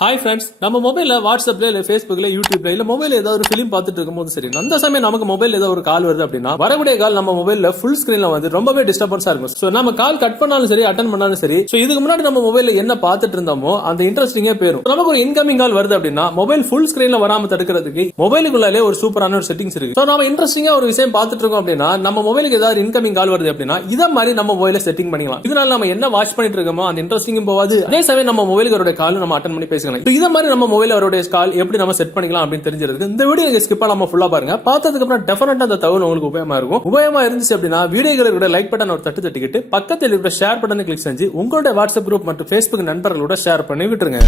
Hi friends, நம்ம மொபைல்ல வாட்ஸ்அப்ல இல்ல ஃபேஸ்புக்ல யூடியூப்ல இல்ல மொபைல் ஏதாவது ஒரு ஃபிலிம் பார்த்துட்டு இருக்கும்போது சரி, அந்த சமயம் நமக்கு மொபைல் ஏதாவது ஒரு கால் வருது அப்படின்னா வரக்கூடிய கால் நம்ம மொபைல்ல ஃபுல் ஸ்கிரீன்ல வந்து ரொம்பவே டிஸ்டர்பன்ஸா இருக்கும். சோ நம்ம கால் கட் பண்ணாலும் சரி அட்டன் பண்ணாலும் சரி, சோ இதுக்கு முன்னாடி நம்ம மொபைல்ல என்ன பார்த்துட்டு இருந்தோமோ அந்த இன்ட்ரெஸ்டிங்கே போயிடும். நமக்கு ஒரு இன்கமிங் கால் வருது அப்படின்னா மொபைல் ஃபுல் ஸ்கிரீன்ல வராம தடுக்கிறதுக்கு மொபைலுக்குள்ளாலே ஒரு சூப்பரான ஒரு செட்டிங்ஸ் இருக்கு. சோ நம்ம இன்ட்ரெஸ்டிங்கா ஒரு விஷயம் பார்த்துட்டு இருக்கோம் அப்படின்னா நம்ம மொபைலுக்கு ஏதாவது இன்கமிங் கால் வருது அப்படின்னா இத மாதிரி நம்ம மொபைல செட்டிங் பண்ணிக்கலாம். இதனால நம்ம என்ன வாட்ச் பண்ணிட்டு இருக்கோமோ அந்த இன்ட்ரெஸ்டிங்கும் போவாது, அதே சமயம் நம்ம மொபைலுக்கு கால் நம்ம அட்டன் பண்ணி பேசலாம். இத மாதிரி நம்ம மொபைல் அவருடைய கால் எப்படி நம்ம செட் பண்ணிக்கலாம் அப்படின்னு தெரிஞ்சிருக்கு. இந்த வீடியோ நீங்க ஸ்கிப் பண்ணாம ஃபுல்லா பாருங்க. பார்த்ததுக்கு அப்புறம் டெஃபினட்டா அந்த தகவல் உங்களுக்கு உபயோகமா இருக்கும். உபயோகமா இருந்துச்சு அப்படின்னா வீடியோக்களோட லைக் பட்டன் ஒரு தட்டு தட்டிக்கிட்டு பக்கத்தில் இருக்கிற ஷேர் பட்டனை கிளிக் செஞ்சு உங்களோட வாட்ஸ்அப் குரூப் மற்றும் ஃபேஸ்புக் நண்பர்களோட ஷேர் பண்ணி விட்டுருங்க.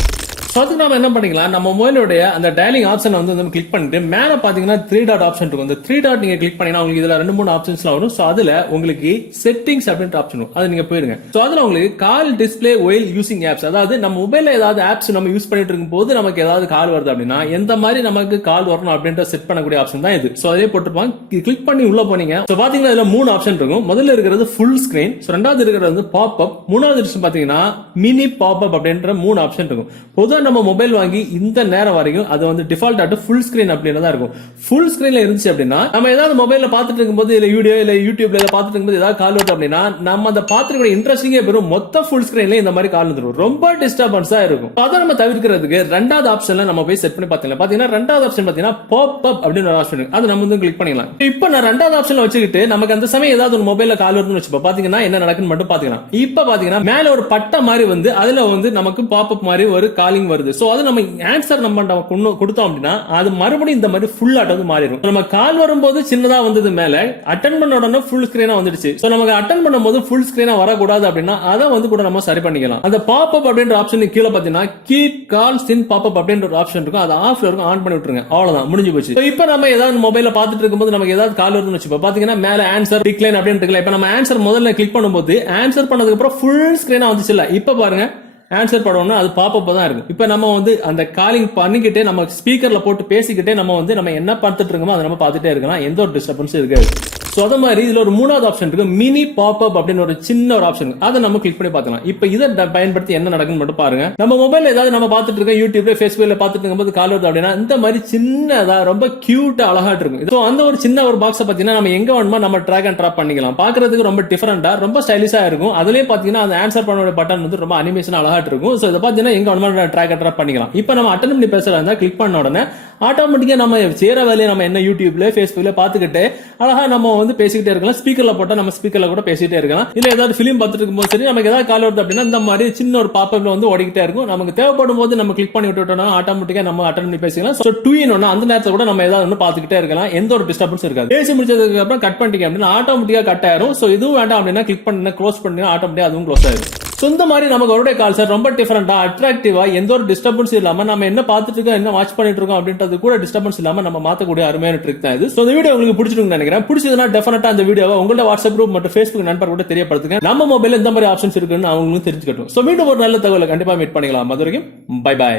நாம என்ன பண்ணிக்கலாம், நம்ம மொபைலோட அந்த டயலிங் ஆப்ஷன் வந்து நம்ம கிளிக் பண்ணிட்டு மேல பாத்தீங்கன்னா 3 டாட் ஆப்ஷன் இருக்கும். அந்த 3 டாட் நீங்க கிளிக் பண்ணீங்கன்னா உங்களுக்கு இதுல 2-3 ஆப்ஷன்ஸ்லாம் வரும். சோ அதுல உங்களுக்கு செட்டிங்ஸ் அப்படின்ற ஆப்ஷன் வரும். அது நீங்க போயிருங்க. சோ அதுல உங்களுக்கு கால் டிஸ்ப்ளே ஒயில் யூசிங் ஆப்ஸ், அதாவது நம்ம மொபைல்ல ஏதாவது ஆப்ஸ் நம்ம யூஸ் பண்ணிட்டு இருக்கும் போது நமக்கு ஏதாவது கால் வருது அப்படின்னா எந்த மாதிரி நமக்கு கால் வரணும் அப்படின்ற செட் பண்ணக்கூடிய ஆப்ஷன் தான் இது. சோ அதே போட்டுருப்பாங்க. கிளிக் பண்ணி உள்ள போனீங்க. சோ பாத்தீங்கன்னா இதுல 3 ஆப்ஷன் இருக்கும். முதல்ல இருக்கிறது ஃபுல் ஸ்கிரீன், ரெண்டாவது இருக்கிறது வந்து பாப் அப், மூணாவது விஷயம் பாத்தீங்கன்னா மினி பாப் அப் அப்படின்ற 3 ஆப்ஷன் இருக்கும். பொதுவா நம்ம மொபைல் வாங்கி இந்த நேரம் வரைக்கும் அது வந்து டிஃபால்ட் ஆட்டு ஃபுல் ஸ்கிரீன் அப்படின்னு தான் இருக்கும். ஃபுல் ஸ்கிரீன்ல இருந்துச்சு அப்படின்னா நம்ம ஏதாவது மொபைல்ல பாத்துட்டு இருக்கும்போது இல்ல வீடியோ இல்ல யூடியூப்ல பாத்துட்டு இருக்கும்போது ஏதாவது கால் வருது அப்படின்னா நம்ம அந்த பாத்துக்கிற இன்ட்ரெஸ்டிங்கே பெரும் மொத்த ஃபுல் ஸ்கிரீன்ல இந்த மாதிரி கால் வந்துடும். ரொம்ப டிஸ்டர்பன்ஸா இருக்கும். அதை நம்ம தவிர்க்கிறதுக்கு ரெண்டாவது ஆப்ஷன்ல நம்ம போய் செட் பண்ணி பாத்தீங்கன்னா ரெண்டாவது ஆப்ஷன் பாத்தீங்கன்னா பாப் அப் அப்படின்னு ஒரு ஆப்ஷன், அது நம்ம வந்து கிளிக் பண்ணிக்கலாம். இப்போ நான் ரெண்டாவது ஆப்ஷன்ல வச்சுக்கிட்டு நமக்கு அந்த சமயம் ஏதாவது ஒரு மொபைல்ல கால் வருதுன்னு வச்சுப்போம். பாத்தீங்கன்னா என்ன நடக்குன்னு மட்டும் பாத்துக்கலாம். இப்ப பாத்தீங்கன்னா மேல ஒரு பட்டை மாதிரி வந்து அதுல வந்து நமக்கு பாப் அப் மாதிரி ஒரு காலிங் வருது. சோ அது நம்ம ஆன்சர் நம்ம கொடுத்தோம் அப்படின்னா அது மறுபடியும் இந்த மாதிரி ஃபுல் ஆட் வந்து மாறிடும். நம்ம கால் வரும்போது சின்னதா வந்தது மேல அட்டன் பண்ண உடனே ஃபுல் ஸ்கிரீனா வந்துடுச்சு. சோ நமக்கு அட்டன் பண்ணும்போது ஃபுல் ஸ்கிரீனா வரக்கூடாது அப்படின்னா அதை வந்து கூட நம்ம சரி பண்ணிக்கலாம். அந்த பாப் அப் அப்படின்ற ஆப்ஷன் கீழே பாத்தீங்கன்னா keep calls in pop up அப்படின்ற ஒரு ஆப்ஷன் இருக்கும். அது ஆஃப்ல இருக்கும், ஆன் பண்ணி விட்டுருங்க. அவ்வளவுதான், முடிஞ்சு போச்சு. இப்போ நம்ம ஏதாவது மொபைல பாத்துட்டு இருக்கும்போது நமக்கு ஏதாவது கால் வருதுன்னு வச்சுப்போம். பாத்தீங்கன்னா மேல ஆன்சர் டிக்ளைன் அப்படின்னு இருக்குல்ல. இப்ப நம்ம ஆன்சர் முதல்ல கிளிக் பண்ணும்போது ஆன்சர் பண்ணதுக்கு அப்புறம் ஃபுல் ஸ்கிரீனா வந்துச்சு இல்ல. இப்ப பாருங்க ஆன்சர் பண்ணோம்னா அது பாப்பப் தான் இருக்கும். இப்ப நம்ம வந்து அந்த காலிங் பண்ணிக்கிட்டே நம்ம ஸ்பீக்கர்ல போட்டு பேசிக்கிட்டே நம்ம என்ன பார்த்துட்டு இருக்கோமோ அதை நம்ம பார்த்துட்டே இருக்கலாம். எந்த ஒரு டிஸ்டர்பன்ஸும் இருக்காது. சோ அதே மாதிரி இதுல ஒரு மூணாவது ஆப்ஷன் இருக்கு, மினி பாப் அப் அப்படின்னு ஒரு சின்ன ஒரு ஆப்ஷன், அதை நம்ம கிளிக் பண்ணி பார்க்கலாம். இப்ப இதை பயன்படுத்தி என்ன நடக்குன்னு மட்டும் பாருங்க. நம்ம மொபைல் ஏதாவது நம்ம பார்த்துட்டு இருக்கோம், யூடியூப்ல ஃபேஸ்புக்ல பார்த்துட்டு இருக்கும்போது கால் வருது அப்படின்னா இந்த மாதிரி சின்னதா ரொம்ப கியூட்டா அழகாட்டு இருக்கும். சோ அந்த ஒரு சின்ன ஒரு பாக்ஸை பாத்தீங்கன்னா நம்ம எங்க வேணுமோ நம்ம ட்ராக் அண்ட் ட்ராப் பண்ணிக்கலாம். பாக்குறதுக்கு ரொம்ப டிஃபரெண்டா ரொம்ப ஸ்டைலிஷா இருக்கும். அதுலயே பாத்தீங்கன்னா அந்த ஆன்சர் பண்ண பட்டன் வந்து ரொம்ப அனிமேஷன் அழகாட்டு இருக்கும். சோ இதை பாத்தீங்கன்னா எங்க வேணுமோ ட்ராக் அண்ட் ட்ராப் பண்ணிக்கலாம். இப்ப நம்ம அட்டன் பண்ணி பேசுறதா இருந்தா கிளிக் பண்ண உடனே ஆட்டோமேட்டிக்கா நம்ம சேர வேலையை நம்ம என்ன யூடியூப்ல ஃபேஸ்புக்ல பாத்துக்கிட்டு அழகா நம்ம வந்து பேசிக்கிட்டே இருக்கலாம். ஸ்பீக்கர்ல போட்டா நம்ம ஸ்பீக்கர்ல கூட பேசிட்டே இருக்கலாம். இல்ல ஏதாவது பிலிம் பார்த்துட்டு இருக்கும்போது சரி நமக்கு ஏதாவது கால் வருது அப்படின்னா இந்த மாதிரி சின்ன ஒரு பாப்அப்ல வந்து ஓடிக்கிட்டே இருக்கும். நமக்கு தேவைப்படும் போது நம்ம கிளிக் பண்ணி விட்டுட்டோம்னா ஆட்டோமேட்டிக்கா நம்ம அட்டன் பண்ணி பேசிக்கலாம். சோ 2-in-1 அந்த நேரத்துல கூட நம்ம ஏதாவது ஒன்று பாத்துக்கிட்டே இருக்கலாம். எந்த ஒரு டிஸ்டர்பன்ஸ் இருக்காது. பேசி முடிச்சதுக்கு அப்புறம் கட் பண்ணிட்டீங்க அப்படின்னா ஆட்டோமேட்டிக்கா கட் ஆயிரும். சோ இதுவும் வேண்டாம் அப்படின்னா கிளிக் பண்ணி க்ளோஸ் பண்ணி ஆட்டோமேட்டிக்கா அதுவும் க்ளோஸ் ஆயிரும். இந்த மாதிரி நமக்கு அவருடைய கால்ஸ் ரொம்ப டிஃபரெண்டா அட்ராக்டிவா எந்த ஒரு டிஸ்டர்பன்ஸ் இல்லாம நம்ம என்ன பார்த்துட்டு இருக்கோம் என்ன வாட்ச் பண்ணிட்டு இருக்கோம் அப்படின்றது கூட டிஸ்டர்பன்ஸ் இல்லாம நம்ம மாத்தக்கூடிய அருமையான ட்ரிக் தான் இது. சோ இந்த வீடியோ உங்களுக்கு பிடிச்சிருக்குன்னு நினைக்கிறேன். பிடிச்சதுன்னா டெஃபினட்டா அந்த வீடியோவை உங்களோட வாட்ஸ்அப் குரூப் மற்றும் ஃபேஸ்புக் நண்பர் கூட தெரியப்படுத்துங்க. நம்ம மொபைல்ல இந்த மாதிரி ஆப்ஷன்ஸ் இருக்குன்னு அவங்களும் தெரிஞ்சுக்கட்டும். சோ மீண்டும் ஒரு நல்ல தகவலை கண்டிப்பா மீட் பண்ணிக்கலாம். அது வரைக்கும் பை பை.